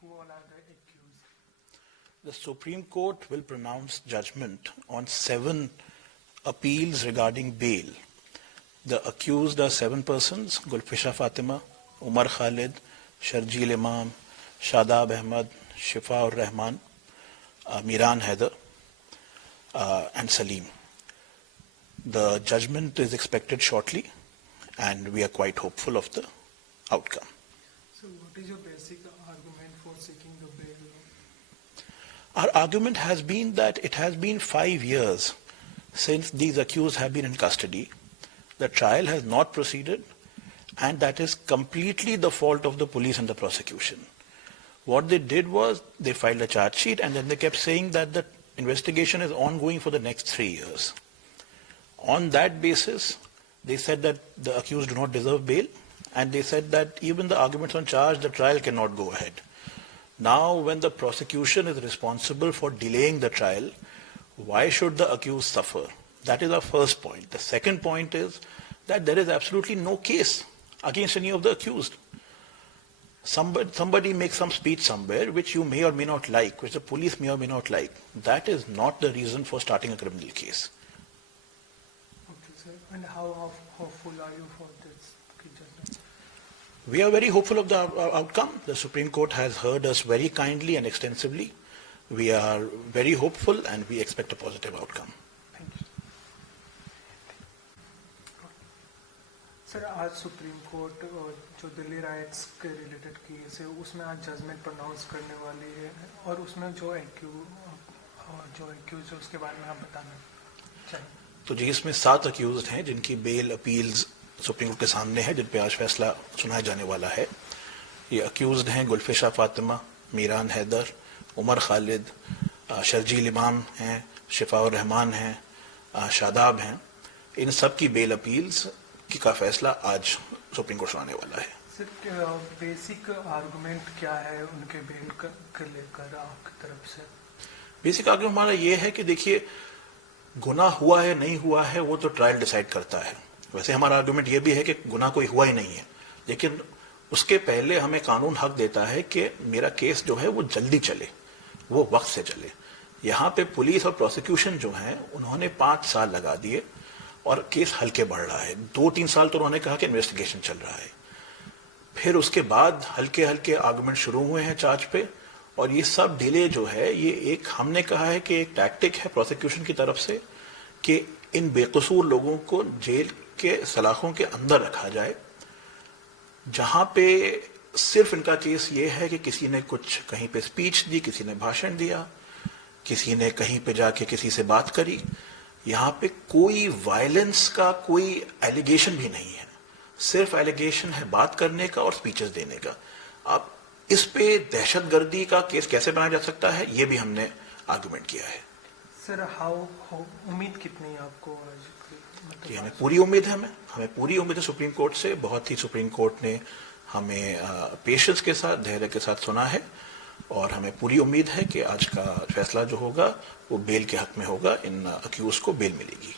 who all are the accused? The Supreme Court will pronounce judgment on 7 appeals regarding bail. The accused are 7 persons: Gulfisha Fatima, Umar Khalid, Sharjeel Imam, Shadab Ahmad, Shifa ur Rahman, Miran Haider, and Salim. The judgment is expected shortly, and we are quite hopeful of the outcome. So what is your basic argument for seeking the bail? Our argument has been that it has been 5 years since these accused have been in custody. The trial has not proceeded, and that is completely the fault of the police and the prosecution. What they did was they filed a charge sheet, and then they kept saying that the investigation is ongoing for the next 3 years. On that basis, they said that the accused do not deserve bail, and they said that even the arguments on charge, the trial cannot go ahead. Now, when the prosecution is responsible for delaying the trial, why should the accused suffer? That is our first point. The second point is that there is absolutely no case against any of the accused. Somebody makes some speech somewhere which you may or may not like, which the police may or may not like. That is not the reason for starting a criminal case. Okay, sir. And how hopeful are you for this judgment? We are very hopeful of the outcome. The Supreme Court has heard us very kindly and extensively. We are very hopeful, and we expect a positive outcome. Thank you. Sir, आज supreme court जो दिल्ली राइट्स के related case है उसमें आज judgement pronounce करने वाली है, और उसमें जो एक्यूज है उसके बारे में आप बताना चाहिए. तो जी, इसमें 7 अक्यूज्ड हैं जिनकी बेल अपील्स सुप्रीम कोर्ट के सामने है, जिन पे आज फैसला सुनाया जाने वाला है. ये अक्यूज्ड हैं गुलफिशा फातिमा, मीरान हैदर, उमर खालिद, शर्जील इमाम हैं, शिफा उर रहमान हैं, शादाब हैं. इन सब की बेल अपील्स का फैसला आज सुप्रीम कोर्ट सुनाने वाला है. सर, बेसिक आर्गुमेंट क्या है उनके बेल को लेकर आपकी तरफ से? बेसिक आर्गुमेंट हमारा ये है कि देखिए, गुनाह हुआ है नहीं हुआ है वो तो ट्रायल डिसाइड करता है. वैसे हमारा आर्गुमेंट ये भी है कि गुनाह कोई हुआ ही नहीं है, लेकिन उसके पहले हमें कानून हक देता है कि मेरा केस जो है वो जल्दी चले, वो वक्त से चले. यहाँ पे पुलिस और प्रोसिक्यूशन जो है उन्होंने 5 साल लगा दिए और केस हल्के बढ़ रहा है. 2-3 साल तो उन्होंने कहा कि इन्वेस्टिगेशन चल रहा है. फिर उसके बाद हल्के हल्के आर्गुमेंट शुरू हुए हैं चार्ज पे, और ये सब डिले जो है ये एक, हमने कहा है कि एक टैक्टिक है प्रोसिक्यूशन की तरफ से कि इन बेकसूर लोगों को जेल के सलाखों के अंदर रखा जाए, जहां पे सिर्फ इनका केस ये है कि किसी ने कुछ कहीं पे स्पीच दी, किसी ने भाषण दिया, किसी ने कहीं पे जाके किसी से बात करी. यहाँ पे कोई वायलेंस का कोई एलिगेशन भी नहीं है, सिर्फ एलिगेशन है बात करने का और स्पीचेस देने का. अब इस पे दहशतगर्दी का केस कैसे बनाया जा सकता है, ये भी हमने आर्गुमेंट किया है. सर, उम्मीद कितनी है आपको आज? कि हमें पूरी उम्मीद है, हमें पूरी उम्मीद है सुप्रीम कोर्ट से. बहुत ही सुप्रीम कोर्ट ने हमें पेशेंस के साथ, धैर्य के साथ सुना है, और हमें पूरी उम्मीद है कि आज का फैसला जो होगा वो बेल के हक में होगा. इन अक्यूज को बेल मिलेगी.